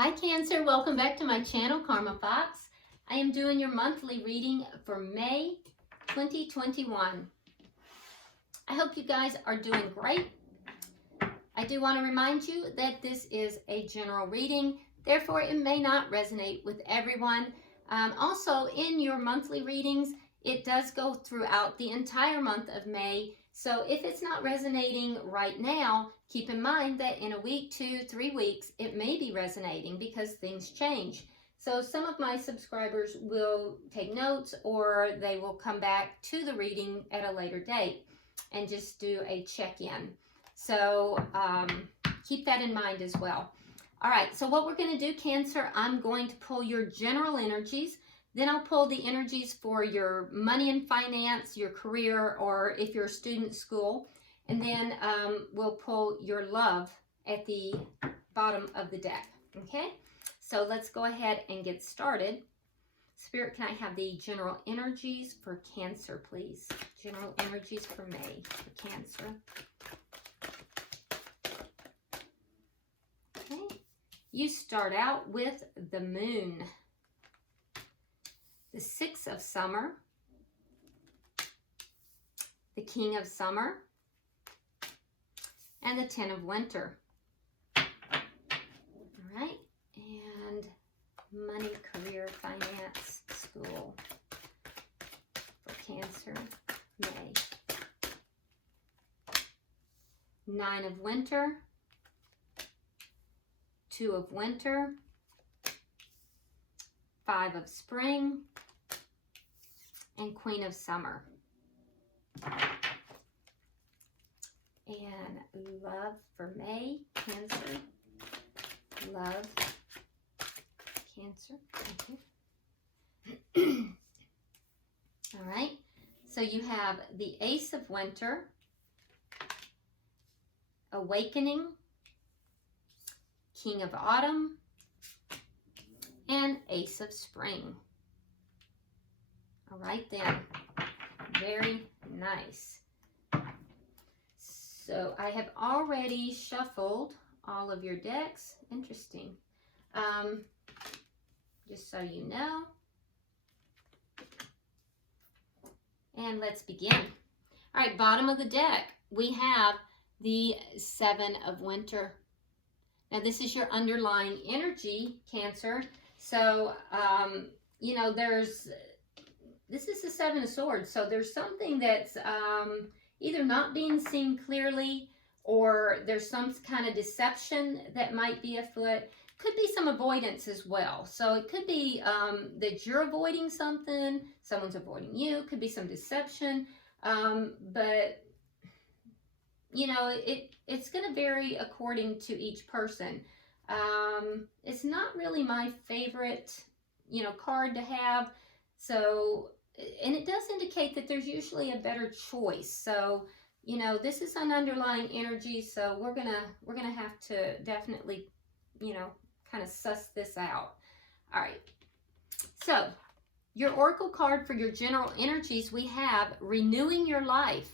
Hi Cancer, welcome back to my channel, Karma Fox. I am doing your monthly reading for May 2021. I hope you guys are doing great. I do want to remind you that this is a general reading, therefore it may not resonate with everyone. Also, in your monthly readings, it does go throughout the entire month of May. So if it's not resonating right now, keep in mind that in a week, 2, 3 weeks, it may be resonating because things change. So some of my subscribers will take notes or they will come back to the reading at a later date and just do a check-in. So keep that in mind as well. All right, so what we're going to do, Cancer, I'm going to pull your general energies. Then I'll pull the energies for your money and finance, your career, or if you're a student at school. And then we'll pull your love at the bottom of the deck. Okay, so let's go ahead and get started. Spirit, can I have the general energies for Cancer, please? General energies for May for Cancer. Okay, you start out with the Moon. The 6 of Summer, the King of Summer, and the 10 of Winter. All right, and money, career, finance, school for Cancer, May. 9 of Winter, 2 of Winter, 5 of Spring, and Queen of Summer. And love for May, Cancer. Love, Cancer. Thank you. All right. So you have the Ace of Winter, Awakening, King of Autumn, and Ace of Spring. All right then, very nice. So I have already shuffled all of your decks. Interesting. Just so you know. And let's begin. All right, bottom of the deck, we have the 7 of Winter. Now this is your underlying energy, Cancer. So, you know, this is the 7 of Swords. So there's something that's either not being seen clearly, or there's some kind of deception that might be afoot. Could be some avoidance as well. So it could be that you're avoiding something, someone's avoiding you. Could be some deception. But, you know, it's going to vary according to each person. It's not really my favorite, you know, card to have. So, and it does indicate that there's usually a better choice. So, you know, this is an underlying energy. So we're gonna have to definitely, you know, kind of suss this out. All right. So your oracle card for your general energies, we have renewing your life.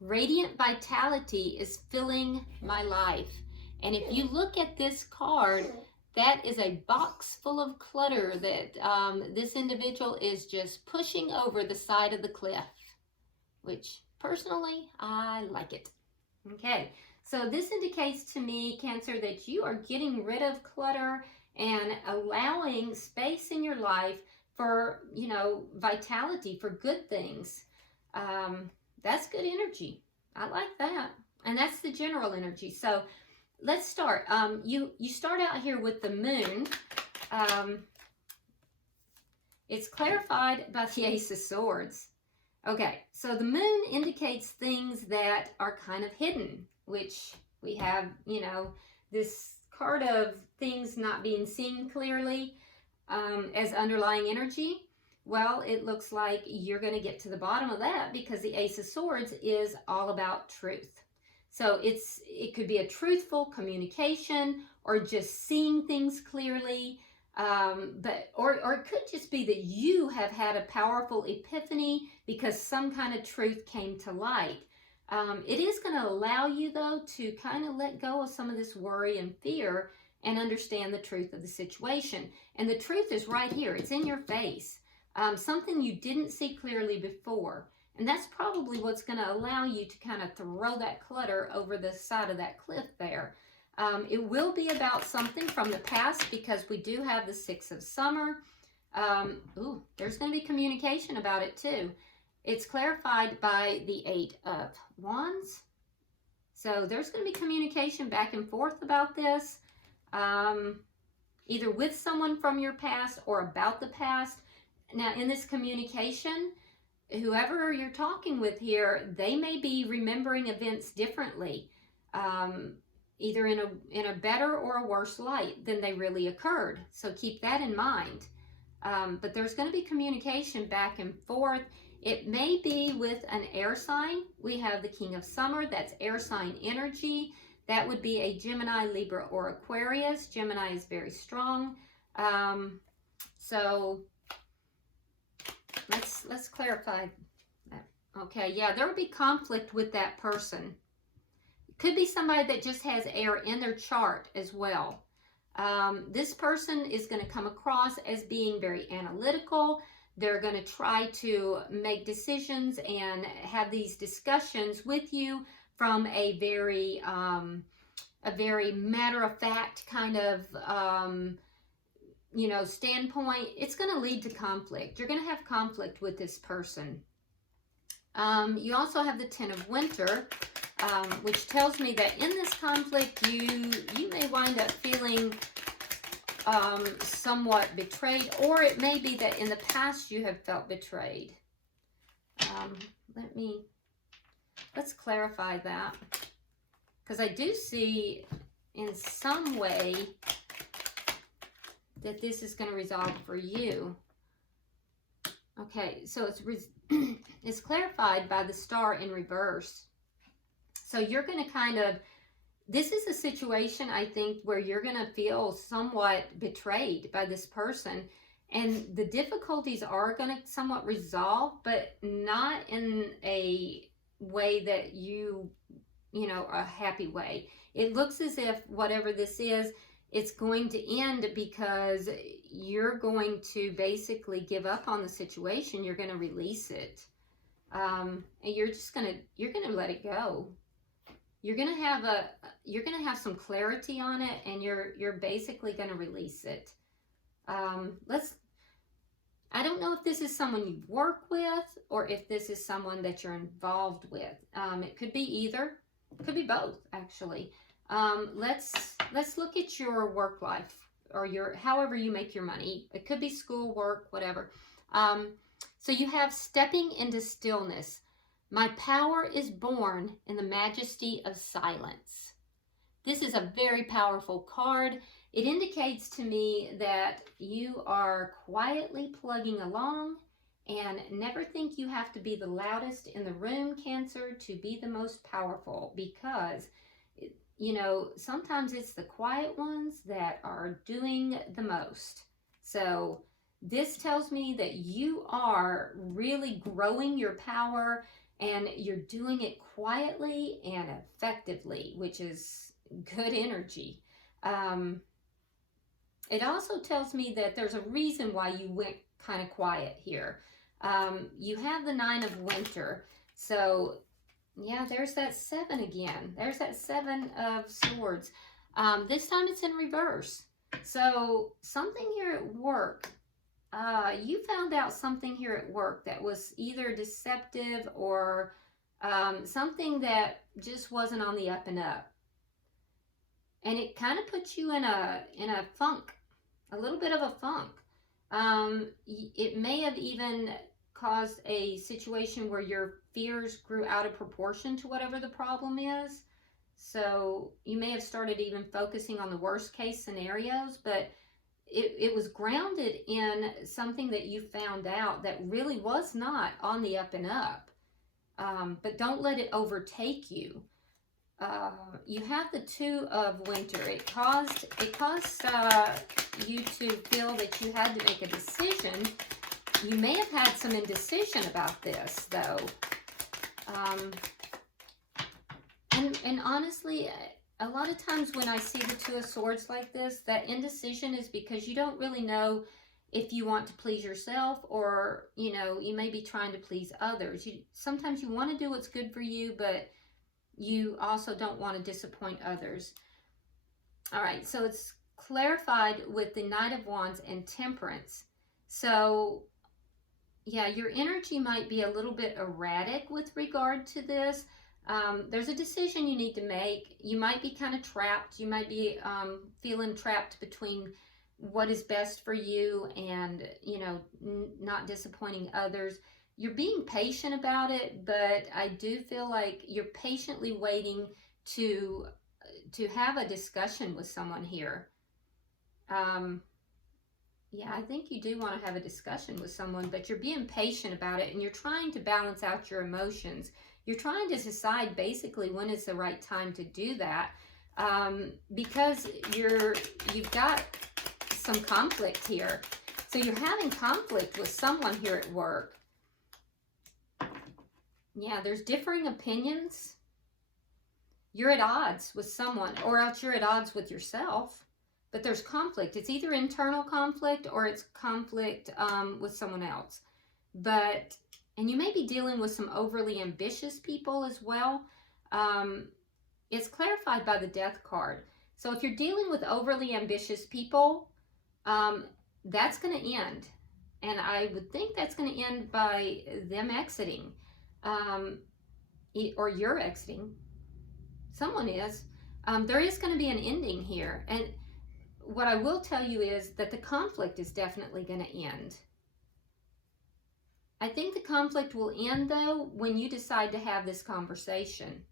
Radiant vitality is filling my life. And if you look at this card, that is a box full of clutter that this individual is just pushing over the side of the cliff, which personally, I like it. Okay, so this indicates to me, Cancer, that you are getting rid of clutter and allowing space in your life for, you know, vitality, for good things. That's good energy. I like that. And that's the general energy. So let's start. You start out here with the Moon. It's clarified by the Ace of Swords. Okay, so the Moon indicates things that are kind of hidden, which we have, you know, this card of things not being seen clearly as underlying energy. Well, it looks like you're going to get to the bottom of that because the Ace of Swords is all about truth. So it could be a truthful communication or just seeing things clearly, or it could just be that you have had a powerful epiphany because some kind of truth came to light. It is going to allow you, though, to kind of let go of some of this worry and fear and understand the truth of the situation. And the truth is right here. It's in your face. Something you didn't see clearly before. And that's probably what's going to allow you to kind of throw that clutter over the side of that cliff there. It will be about something from the past because we do have the Six of Summer. There's going to be communication about it too. It's clarified by the Eight of Wands. So there's going to be communication back and forth about this, either with someone from your past or about the past. Now, in this communication, whoever you're talking with here, they may be remembering events differently, either in a better or a worse light than they really occurred. So keep that in mind. But there's going to be communication back and forth. It may be with an air sign. We have the King of Summer. That's air sign energy. That would be a Gemini, Libra, or Aquarius. Gemini is very strong. So let's clarify that. Okay, yeah, there will be conflict with that person. It could be somebody that just has air in their chart as well. This person is going to come across as being very analytical. They're going to try to make decisions and have these discussions with you from a very matter-of-fact kind of, standpoint. It's going to lead to conflict. You're going to have conflict with this person. You also have the Ten of Winter, which tells me that in this conflict, you may wind up feeling somewhat betrayed, or it may be that in the past you have felt betrayed. Let's clarify that, because I do see in some way that this is going to resolve for you. Okay, so it's clarified by the Star in reverse. So you're going to this is a situation, I think, where you're going to feel somewhat betrayed by this person. And the difficulties are going to somewhat resolve, but not in a way that a happy way. It looks as if whatever this is, it's going to end because you're going to basically give up on the situation. You're going to release it. And you're going to let it go. You're going to have some clarity on it, and you're basically going to release it. I don't know if this is someone you work with or if this is someone that you're involved with. It could be either. It could be both, actually. Let's look at your work life, or however you make your money. It could be school, work, whatever. So you have stepping into stillness. My power is born in the majesty of silence. This is a very powerful card. It indicates to me that you are quietly plugging along and never think you have to be the loudest in the room, Cancer, to be the most powerful, because, sometimes it's the quiet ones that are doing the most. So this tells me that you are really growing your power, and you're doing it quietly and effectively, which is good energy. It also tells me that there's a reason why you went kind of quiet here. You have the Nine of Winter. So, yeah, there's that 7 again. There's that 7 of Swords. This time it's in reverse. So, something here at work. You found out something here at work that was either deceptive or something that just wasn't on the up and up. And it kind of puts you in a funk, a little bit of a funk. It may have even caused a situation where your fears grew out of proportion to whatever the problem is. So you may have started even focusing on the worst case scenarios, but it was grounded in something that you found out that really was not on the up and up. But don't let it overtake you. You have the Two of Winter. It caused you to feel that you had to make a decision. You may have had some indecision about this, though. And honestly, a lot of times when I see the Two of Swords like this, that indecision is because you don't really know if you want to please yourself, or, you know, you may be trying to please others. Sometimes you want to do what's good for you, but you also don't want to disappoint others. All right, so it's clarified with the Knight of Wands and Temperance. So, yeah, your energy might be a little bit erratic with regard to this. There's a decision you need to make. You might be kind of trapped. You might be feeling trapped between what is best for you and, you know, not disappointing others. You're being patient about it, but I do feel like you're patiently waiting to have a discussion with someone here. Yeah, I think you do want to have a discussion with someone, but you're being patient about it, and you're trying to balance out your emotions. You're trying to decide basically when is the right time to do that, because you've got some conflict here. So you're having conflict with someone here at work. Yeah, there's differing opinions. You're at odds with someone, or else you're at odds with yourself. But there's conflict. It's either internal conflict or it's conflict with someone else. And you may be dealing with some overly ambitious people as well. It's clarified by the Death card. So if you're dealing with overly ambitious people, that's going to end. And I would think that's going to end by them exiting. Or you're exiting. Someone is. There is going to be an ending here. And what I will tell you is that the conflict is definitely going to end. I think the conflict will end, though, when you decide to have this conversation.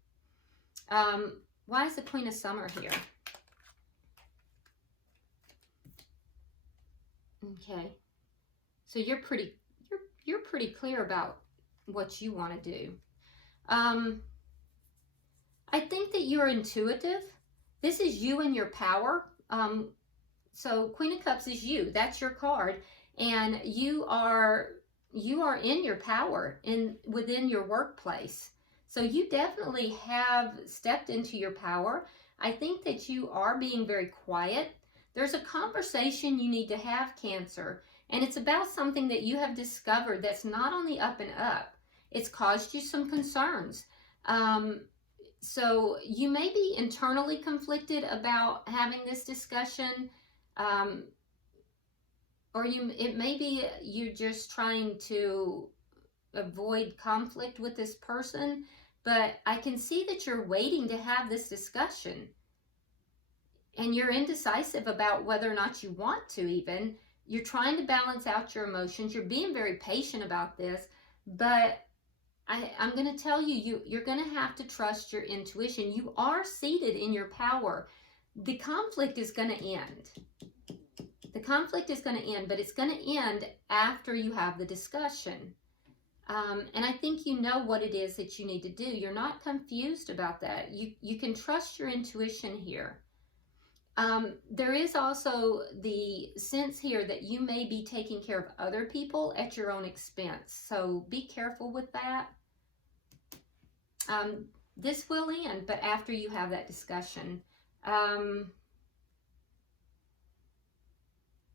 Why is the Queen of Summer here? Okay. So you're pretty clear about what you want to do. I think that you're intuitive. This is you and your power. So Queen of Cups is you. That's your card, and you are in your power within your workplace. So you definitely have stepped into your power. I think that you are being very quiet. There's a conversation you need to have, Cancer, and it's about something that you have discovered that's not on the up and up. It's caused you some concerns. So you may be internally conflicted about having this discussion, or it may be you're just trying to avoid conflict with this person, but I can see that you're waiting to have this discussion, and you're indecisive about whether or not you want to even. You're trying to balance out your emotions. You're being very patient about this, but I'm going to tell you, you're going to have to trust your intuition. You are seated in your power. The conflict is going to end. The conflict is going to end, but it's going to end after you have the discussion. And I think you know what it is that you need to do. You're not confused about that. You can trust your intuition here. There is also the sense here that you may be taking care of other people at your own expense. So be careful with that. This will end, but after you have that discussion.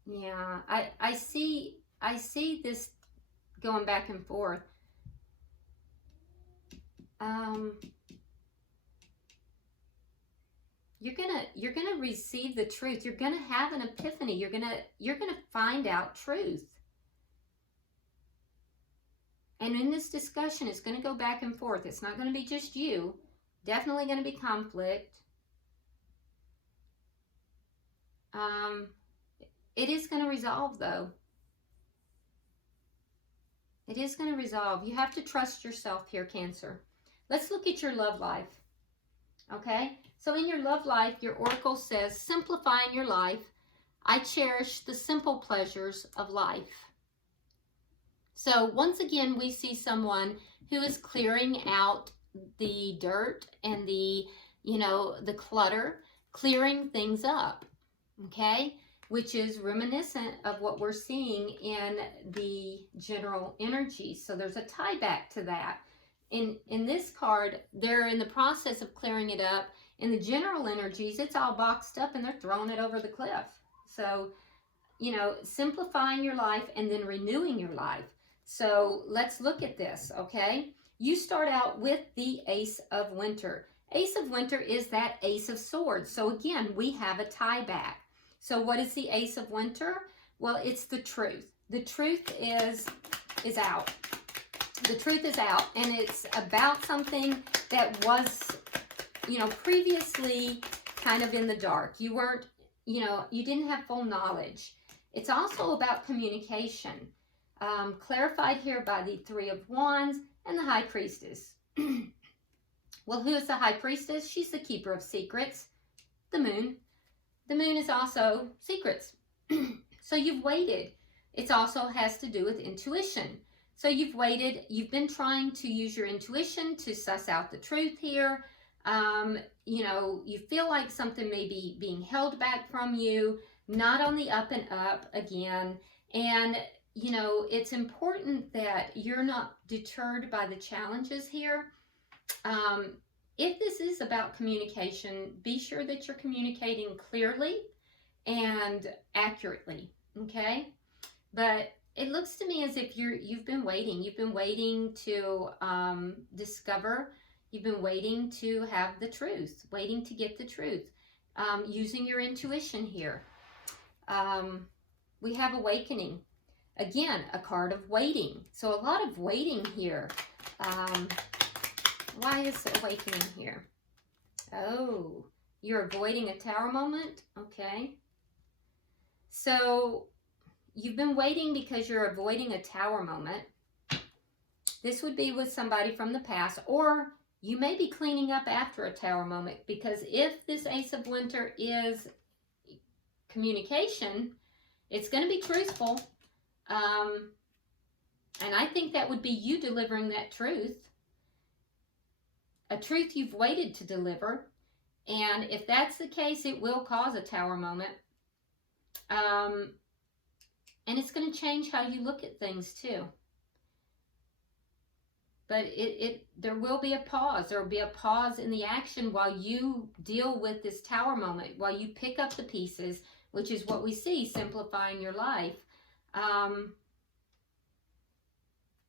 Yeah, I see this going back and forth. You're gonna receive the truth. You're gonna have an epiphany. You're gonna find out truth. And in this discussion, it's going to go back and forth. It's not going to be just you. Definitely going to be conflict. It is going to resolve, though. It is going to resolve. You have to trust yourself here, Cancer. Let's look at your love life. Okay? So in your love life, your oracle says, simplifying your life. I cherish the simple pleasures of life. So once again, we see someone who is clearing out the dirt and the clutter, clearing things up, okay? Which is reminiscent of what we're seeing in the general energy. So there's a tie back to that. In this card, they're in the process of clearing it up, In the general energies, it's all boxed up and they're throwing it over the cliff. So, you know, simplifying your life and then renewing your life. So let's look at this, okay? You start out with the Ace of Winter. Ace of Winter is that Ace of Swords. So again, we have a tie back. So what is the Ace of Winter? Well, it's the truth. The truth is out. The truth is out, and it's about something that was, you know, previously kind of in the dark. You weren't, you know, you didn't have full knowledge. It's also about communication, clarified here by the Three of Wands and the High Priestess. Well, who is the High Priestess? She's the keeper of secrets, the Moon. The Moon is also secrets. So you've waited. It also has to do with intuition. So you've waited. You've been trying to use your intuition to suss out the truth here. You know, you feel like something may be being held back from you, not on the up and up again. And, you know, it's important that you're not deterred by the challenges here. If this is about communication, be sure that you're communicating clearly and accurately, okay? But it looks to me as if you've been waiting. You've been waiting to discover. You've been waiting to have the truth, waiting to get the truth, using your intuition here. We have awakening. Again, a card of waiting. So a lot of waiting here. Why is awakening here? Oh, you're avoiding a tower moment? Okay. So you've been waiting because you're avoiding a tower moment. This would be with somebody from the past, or you may be cleaning up after a tower moment, because if this Ace of Winter is communication, it's going to be truthful. And I think that would be you delivering that truth. A truth you've waited to deliver. And if that's the case, it will cause a tower moment. And it's going to change how you look at things too. But there will be a pause. There will be a pause in the action while you deal with this tower moment, while you pick up the pieces, which is what we see, simplifying your life.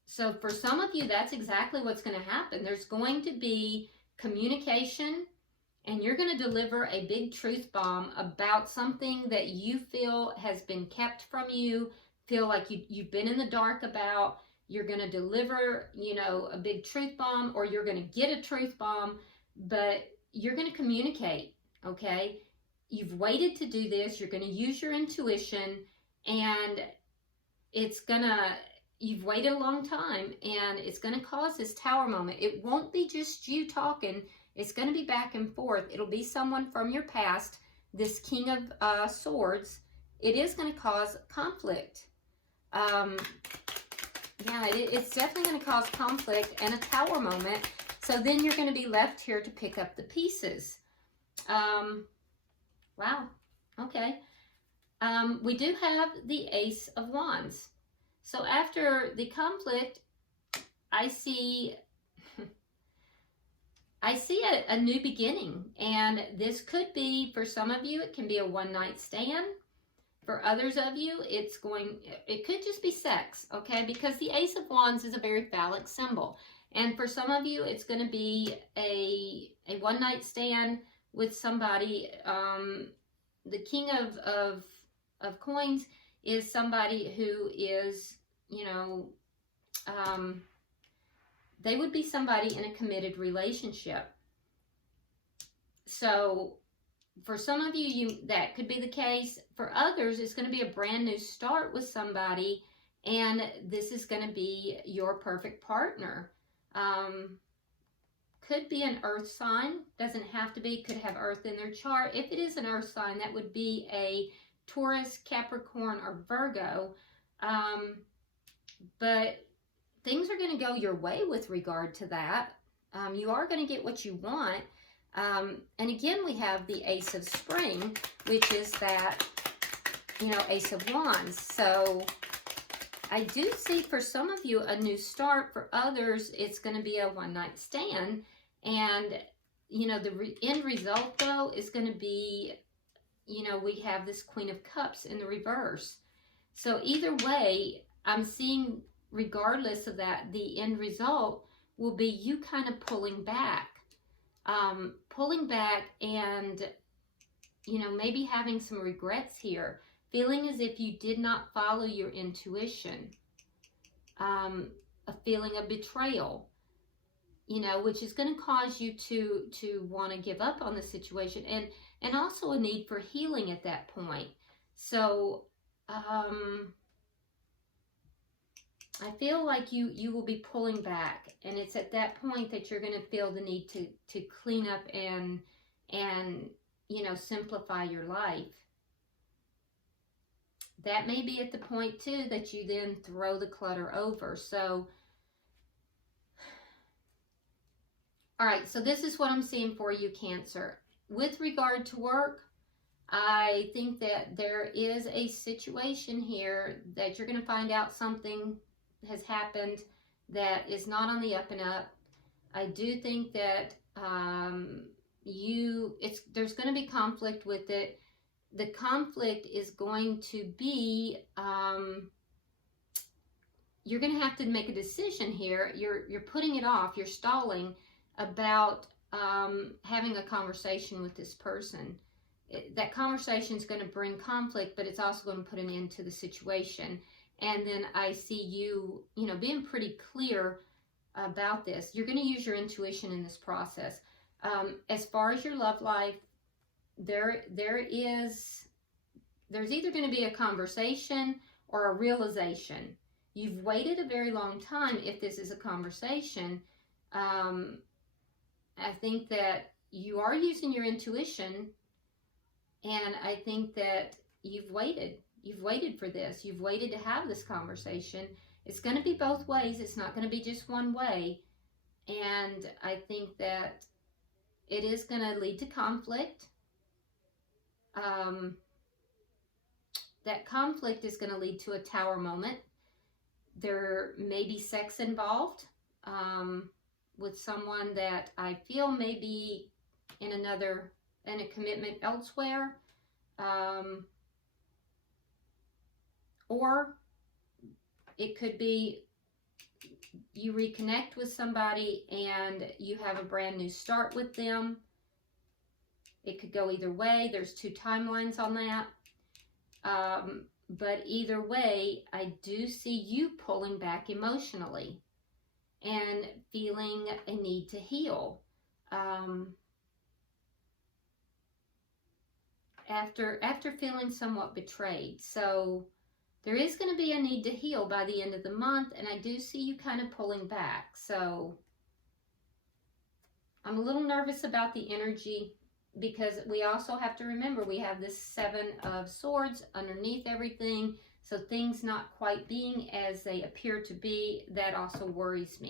So for some of you, that's exactly what's going to happen. There's going to be communication, and you're going to deliver a big truth bomb about something that you feel has been kept from you, feel like you've been in the dark about. You're going to deliver, you know, a big truth bomb, or you're going to get a truth bomb, but you're going to communicate, okay? You've waited to do this. You're going to use your intuition, and it's going to... You've waited a long time, and it's going to cause this tower moment. It won't be just you talking. It's going to be back and forth. It'll be someone from your past, this King of Swords. It is going to cause conflict. Yeah, it's definitely going to cause conflict and a tower moment. So then you're going to be left here to pick up the pieces. Wow. Okay. We do have the Ace of Wands. So after the conflict, I see a new beginning. And this could be, for some of you, it can be a one-night stand. For others of you, it could just be sex, okay? Because the Ace of Wands is a very phallic symbol. And for some of you, it's going to be a one-night stand with somebody. The King of Coins is somebody who is, you know, they would be somebody in a committed relationship. So for some of you, that could be the case. For others, it's going to be a brand new start with somebody, and this is going to be your perfect partner. Could be an earth sign, doesn't have to be, could have earth in their chart. If it is an earth sign, that would be a Taurus, Capricorn, or Virgo. But things are going to go your way with regard to that. You are going to get what you want. And again, we have the Ace of Spring, which is that, you know, Ace of Wands. So I do see for some of you a new start. For others, it's going to be a one-night stand. And you know, the end result, though, is going to be, you know, we have this Queen of Cups in the reverse. So either way, I'm seeing, regardless of that, the end result will be you kind of pulling back and, you know, maybe having some regrets here, feeling as if you did not follow your intuition, a feeling of betrayal, you know, which is going to cause you to want to give up on the situation, and also a need for healing at that point. So I feel like you will be pulling back, and it's at that point that you're going to feel the need to clean up and you know, simplify your life. That may be at the point too that you then throw the clutter over. So all right, so this is what I'm seeing for you, Cancer. With regard to work, I think that there is a situation here that you're going to find out something has happened that is not on the up and up. I do think that there's going to be conflict with it. The conflict is going to be, you're going to have to make a decision here. You're putting it off. You're stalling about having a conversation with this person. That conversation is going to bring conflict, but it's also going to put an end to the situation. And then I see you, you know, being pretty clear about this. You're going to use your intuition in this process. As far as your love life, there's either going to be a conversation or a realization. You've waited a very long time if this is a conversation. I think that you are using your intuition, and I think that you've waited. You've waited for this. You've waited to have this conversation. It's going to be both ways. It's not going to be just one way. And I think that it is going to lead to conflict. That conflict is going to lead to a tower moment. There may be sex involved with someone that I feel may be in a commitment elsewhere. Or it could be you reconnect with somebody and you have a brand new start with them. It could go either way. There's two timelines on that. But either way, I do see you pulling back emotionally and feeling a need to heal. After feeling somewhat betrayed. So there is going to be a need to heal by the end of the month, and I do see you kind of pulling back. So I'm a little nervous about the energy, because we also have to remember we have this Seven of Swords underneath everything. So things not quite being as they appear to be, that also worries me.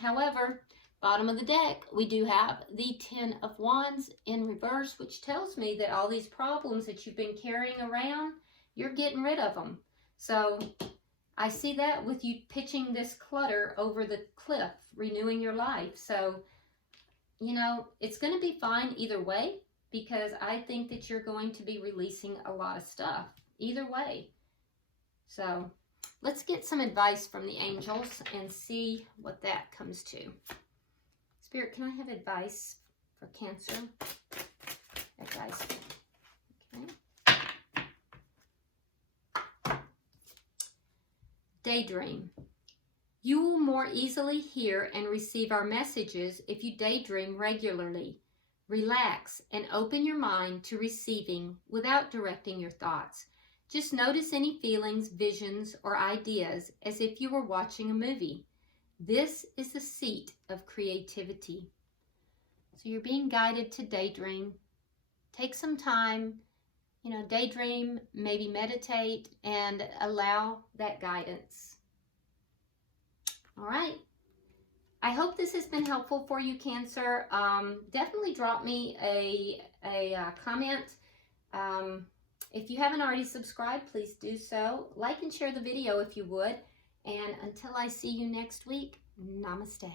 However, bottom of the deck, we do have the Ten of Wands in reverse, which tells me that all these problems that you've been carrying around, you're getting rid of them. So I see that with you pitching this clutter over the cliff, renewing your life. So, you know, it's going to be fine either way, because I think that you're going to be releasing a lot of stuff either way. So let's get some advice from the angels and see what that comes to. Spirit, can I have advice for Cancer? Advice. Okay. Daydream. You will more easily hear and receive our messages if you daydream regularly. Relax and open your mind to receiving without directing your thoughts. Just notice any feelings, visions, or ideas as if you were watching a movie. This is the seat of creativity. So you're being guided to daydream. Take some time, you know, daydream, maybe meditate, and allow that guidance. All right. I hope this has been helpful for you, Cancer. Definitely drop me a comment. If you haven't already subscribed, please do so. Like and share the video if you would. And until I see you next week, namaste.